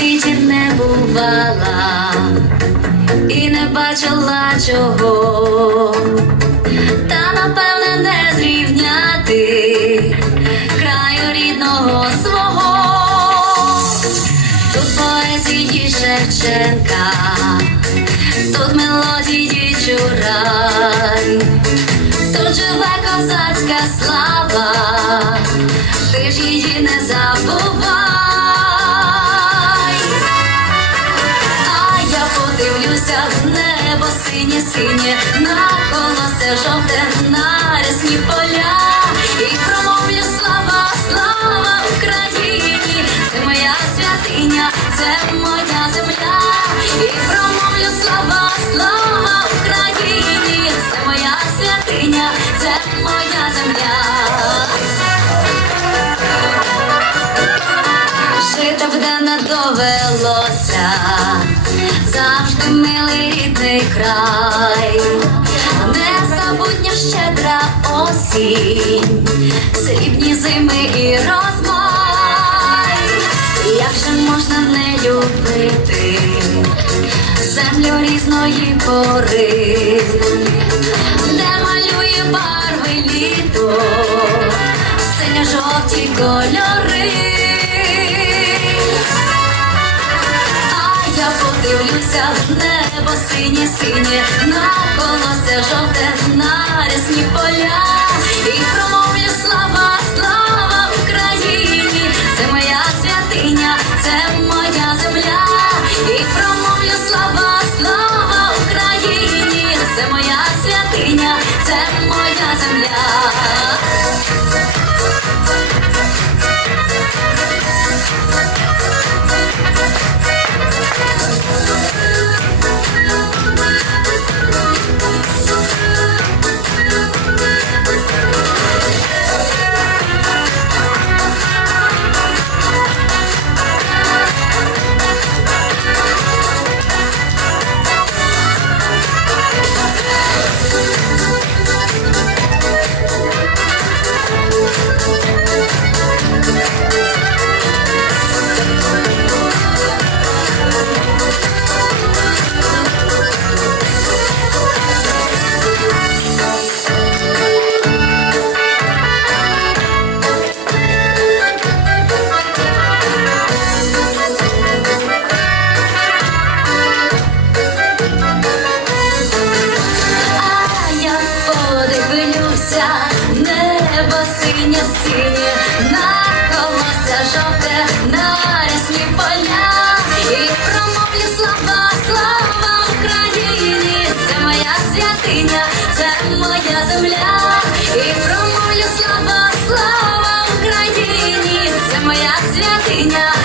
світі не бувала і не бачила чого, та напевне не зрівняти краю рідного свого. Тут поезії Шевченка, тут мелодії чурай, тут живе козацька слава, ти ж її не забувай. Синє, синє, на колосе жовте, на рясні поля, і промовлю слава, слава Україні, це моя святиня, це моя земля, і промовлю слава, слава Україні, це моя святиня, це моя земля. Жити буде не довелося, завжди милий рідний край, незабутня щедра осінь, срібні зими і розмай, як же можна не любити землю різної пори, подивлюся небо синє, синє, на колосе жовте, на рясні поля, і промовлю слава, слава Україні, це моя святиня, це моя земля, і промовлю слава, слава Україні, це моя святиня, це моя земля. небо синє, синє, колося жовте, на рясні поля, і промовлю слова, слава Україні, це моя святиня, це моя земля, і промовлю слова, слава Україні, це моя святиня.